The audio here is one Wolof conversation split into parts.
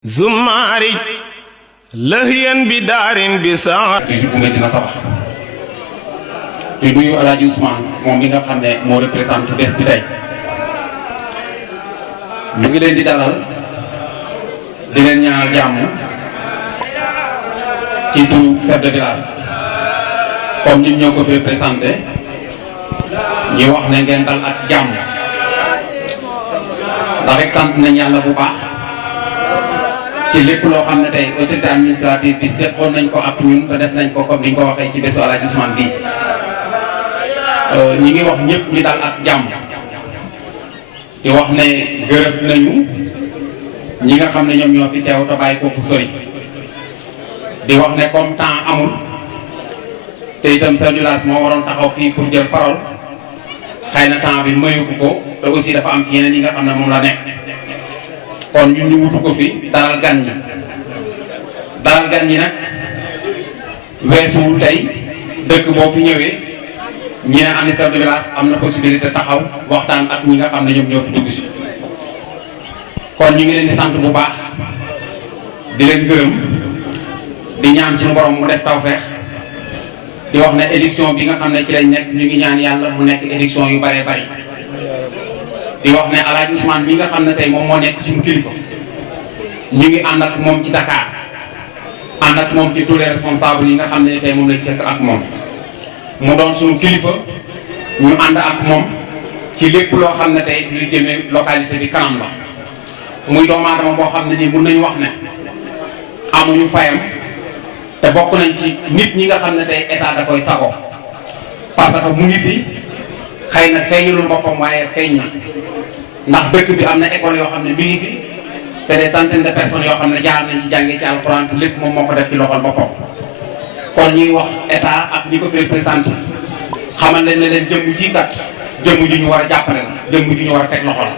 Zumari lahiyan bi daarin bi saa bu Medina Sabax di nuyu Alaaji Ousmane moom mi nga xam ne moo représenté bés bi tey ñu ngi leen di dalal di leen ñaanal jàmm ci turu chef de village comme ñun ñoo ko fi représenté ñu wax ne ngeen dal ak jàmm ndax rek sant nañ yàlla bu baax ci lépp loo xam ne tey autorité administrative bi seqoon nañ ko ak ñun te def nañ ko comme ni ñu ko waxee ci bésu Alaaji Ousmane bii ñi ngi wax ñëpp ñu dal ak jàmm di wax ne gërëm nañu ñi nga xam ne ñoom ñoo fi teew te bàyyi ko fu sori di wax ne comme temps amul te itam chef de village moo waroon taxaw fii pour jël parole xëy na temps bi mayu ko te aussi dafa am ci yeneen yi nga xam ne moom la nekk kon ñun ñu wutu ko fi dalal gan ñi nag weesuwul tey dëkk boo fi ñëwee ñi ne am chef de village am na possibilité taxaw waxtaan ak ñi nga xam ne ñoom ñoo fi dugg si kon ñu ngi leen di sant bu baax di leen gërëm di ñaan suñu borom mu def tawfeex di wax ne élection bi nga xam ne ci lañ nekk ñu ngi ñaan yàlla mu nekk élection yu bëree bëri di wax ne Alaaji Ousmane bi nga xam ne tey moom moo nekk suñu kilifa ñu ngi ànd ak moom ci Dakar ànd ak moom ci tous les responsables yi nga xam ne tey moom lañ sekk ak moom mu doon suñu kilifa ñu ànd ak moom ci lépp loo xam ne tey luy jëmee localité bi kanam la muy doomu aadama boo xam ne nii mun nañu wax ne amuñu fayam te bokk nañ ci nit ñi nga xam ne tey état da koy sago parce que mu ngi fi xëy na feeñulul boppam waaye feeñ na ndax dëkk bi am na école yoo xam ne mi ngi fi c'est des centaines de personnes yoo xam ne jaar nañ ci jàngee ci alxuraan lépp moom moo ko def ci loxol boppam kon ñuy wax état ak ñi ko fi représenté xamal leen ne leen jëmm ji kat jëmm ji ñu war a jàppale la jëmm ji ñu war a teg loxo la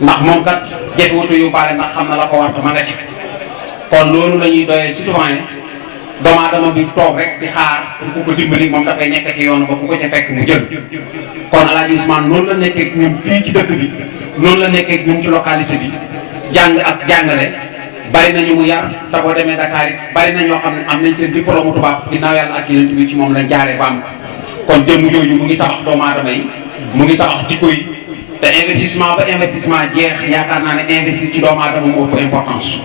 ndax moom kat jafewutu yóbbaale ndax xam na la ko war ma nga ci kon loolu la ñuy doyee citoyen doomu aadama bi toog rek di xaar pour ku ko dimbali moom dafay nekk ci yoon ba ku ko ca fekk mu jël kon Alaaji Ousmane noonu la nekkee ñun fii ci dëkk bi noonu la nekkee ñun ci localité bi jàng ak jàngale bari nañu mu yar te boo demee Dakar it bari na ñoo xam ne am nañ seen diplôme tubaab ginnaaw yàlla ak yeneen bi ci moom lañ jaaree ba am kon jëmm jooju mu ngi tabax doomu aadama yi mu ngi tabax jikko yi te investissement ba investissement jeex yaakaar naa ne investir ci doomu aadama moo ëpp importance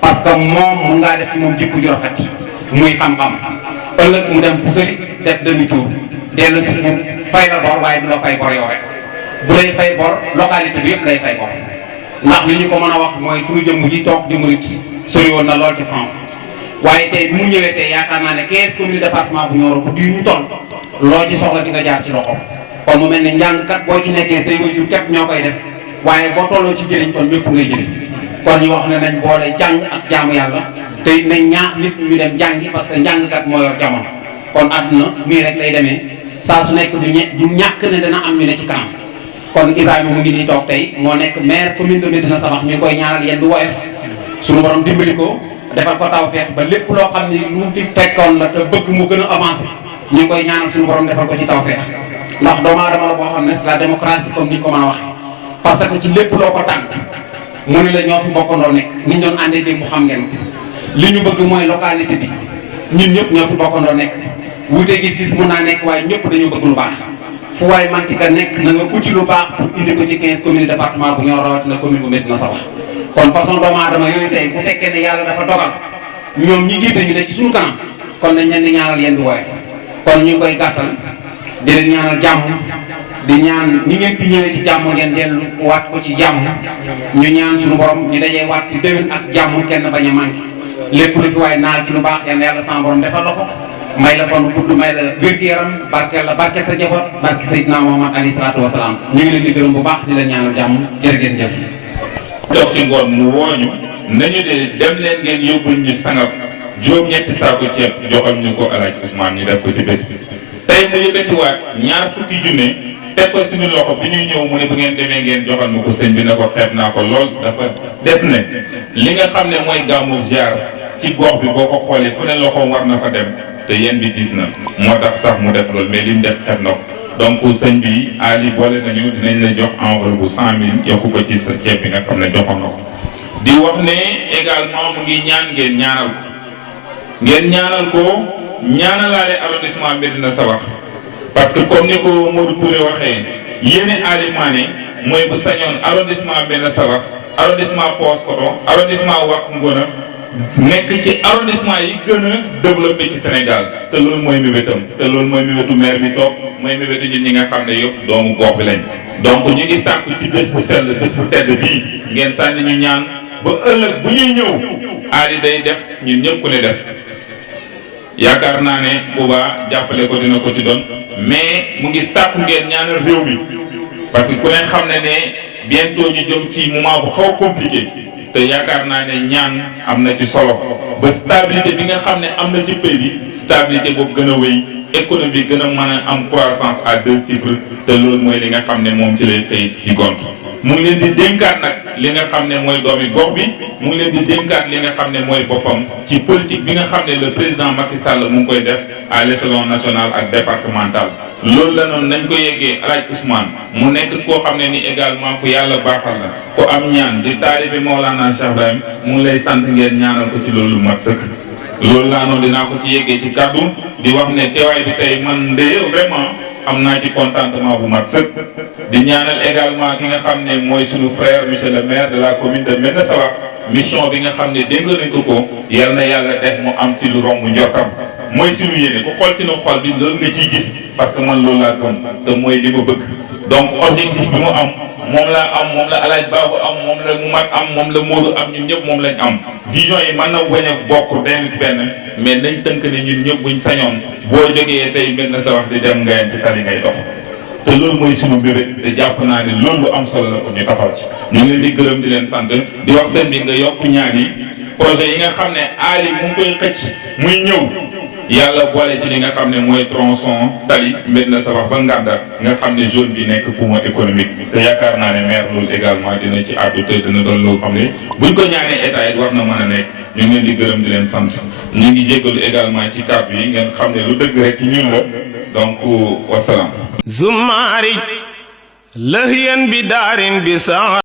parce que moom mun ngaa def ci moom jikko ju rafet muy xam-xam ëllëg mu dem fu sëri def demi tour dellu si fu fay la bor waaye du la fay bor yow rek bu lay fay bor localité bi yëpp lay fay bor ndax li ñu ko mën a wax mooy suñu jëmm ji toog di murit sori woon na lool ci France waaye tey bi mu ñëwee tey yaakaar naa ne 15 communes département bu Nioro bu di ñu toll loo ci soxla di nga jaar ci loxo kon mu mel ne njàngkat boo ci nekkee say wajur képp ñoo koy def waaye boo tolloo ci jëriñ kon ñëpp ngay jëriñ kon ñu wax ne nañ boole jàng ak jaamu yàlla te nañ ñaax nit ñu dem jàngi parce que njàngkat moo yor jamono kon àdduna nii rek lay demee saa su nekk du ñàkk ne dana am ñu ne ci kanam kon Ibrahima mu ngi nii toog tey moo nekk maire commune de Medina Sabax ñu ngi koy ñaanal yéen du woyof suñu borom dimbali ko defal ko tawfeex ba lépp loo xam ne lu mu fi fekkoon la te bëgg mu gën a avancé ñu ngi koy ñaanal suñu borom defal ko ci tawfeex ndax doomu aadama la boo xam ne c'est la démocratie comme ni ñu ko mën a waxee parce que ci lépp loo ko tànn mu ne la ñoo fi bokkandoo nekk ni ñu doon àndee démb xam ngeen li ñu bëgg mooy localité bi ñun ñëpp ñoo fi bokkandoo nekk wuute gis-gis mun naa nekk waaye ñëpp dañoo bëgg lu baax fu waay manti ka nekk na nga uti lu baax pour indi ko ci 15 communes département bu Nioro rawatina commune bu Medina Sabax kon façon doomu aadama yooyu tey bu fekkee ne yàlla dafa dogal ñoom ñi jiite ñu ne ci suñu kanam kon nañ leen di ñaanal yéen di woyof kon ñu ngi koy gàttal di leen ñaanal jàmm di ñaan ni ngeen fi ñëwee ci jàmm ngeen dellu waat ko ci jàmm ñu ñaan suñu borom ñu dajee waat fi déwén ak jàmm kenn bañ a manqué lépp lu fi waaye naal ci lu baax yal na yàlla sama borom defal la ko may la fan gudd may la wér-gu-yaram barkeel la barke sa jaboot barke Seydina Muhammad alayhi salaatu wasalaam ñu ngi leen di gërëm bu baax di leen ñaanal jàmm jërë ngeen jëf. toog ci ngoon mu wooñu nañu de dem leen ngeen yóbbul ñu sangam juróom-ñetti saako ceeb joxal ñu ko Alaaji Ousmane ñu def ko ci bés bi tey mu yëkkatiwaat ñaar fukki junne teg ko suñu loxo bi ñuy ñëw mu ne bu ngeen demee ngeen joxal ma ko sëñ bi ne ko xeeb naa ko lool dafa def ne li nga xam ne mooy gàmmu ziar ci gox bi boo ko xoolee fu ne loxoom war na fa dem te yéen bi gis na moo tax sax mu def loolu mais li mu def xeeb na ko donc sëñ bi Ali boole nañu dinañ la jox enveloppe bu 100 000 yokku ko ci sa ceeb bi nga xam ne joxoon na ko di wax ne également mu ngi ñaan ngeen ñaanal ko ñaanalaale arrondissement Médina Sabakh parce que comme ni ko Modou Touré waxee yéene Ali Mané mooy bu sañoon arrondissement Médina Sabakh arrondissement Paoskoto arrondissement Wack Ngouna nekk ci arrondissement yi gën a développé ci Sénégal te loolu mooy mébétam te loolu mooy mébétu maire bi toog mooy mébétu ñun ñi nga xam ne yëpp doomu gox bi lañ donc ñu ngi sàkku ci bés bu sell bés bu tedd bii ngeen sànni ñu ñaan ba ëllëg bu ñuy ñëw Ali day def ñun ñëpp ku ne def yaakaar naa ne boobaa jàppale ko dina ko ci doon mais mu ngi sàkku ngeen ñaanal réew mi parce que ku ne xam ne ne bientôt ñu jëm ci moment bu xaw compliqué te yaakaar naa ne ñaan am na ci solo ba stabilité bi nga xam ne am na ci pays bi stabilité boobu gën a wéy économie gën a mën a am croissance à 2 chiffres te loolu mooy li nga xam ne moom ci lay xëy ci gont mu ngi leen di dénkaat nag li nga xam ne mooy doomi gox bi mu ngi leen di dénkaat li nga xam ne mooy boppam ci politique bi nga xam ne le président Macky Sall mu ngi koy def à l'échelon national ak départemental loolu la noonu nañ ko yeggee Alaaji Ousmane mu nekk koo xam ne ni également ku yàlla baaxal la ku am ñaan di taalibe Mawlana Cheikh Ibrahim mu ngi lay sant ngeen ñaanal ko ci loolu mat sëkk loolu laa noonu dinaa ko ci yeggee ci kaddu di wax ne teewaay bi tey man de vraiment am naa ci contentement bu mat sëkk di ñaanal également ki nga xam ne mooy suñu frère monsieur le maire de la commune de Médina Sabakh mission bi nga xam ne dénk nañ ko yal na yàlla def mu am ci lu romb njortam mooy suñu yéene ku xool suñu xol bi loolu nga ciy gis parce que man loolu laa gëm te mooy li ma bëgg donc objectif bi mu am moom laa am moom la Alaaji Baabu am moom la Moumat am moom la Modou am ñun ñëpp moom lañ am vision yi mën na bañ a bokk benn mais nañ tënk ne ñun ñëpp buñ sañoon boo jógee tey Médina Sabakh di dem Ngayeen ci tali ngay dox te loolu mooy suñu mbébét te jàpp naa ne loolu lu am solo la ko ñu taxaw ci ñu ngi leen di gërëm di leen sant di wax seen bi nga yokk ñaan yi projet yi nga xam ne Ali mu ngi koy xëcc muy ñëw yàlla boole ci li nga xam ne mooy tronçon tali Médina Sabakh ba Nganda nga xam ne zone bi nekk poumon économique te yaakaar naa ne maire loolu également dina ci àddu te dina doon loo xam ne buñ ko ñaanee état it war na mën a nekk ñu ngi leen di gërëm di leen sant ñu ngi jéggalu également ci kàddu yi ngeen xam ne lu dëgg rek ci ñun la donc wasalaam زماري لهيا بدار بساعة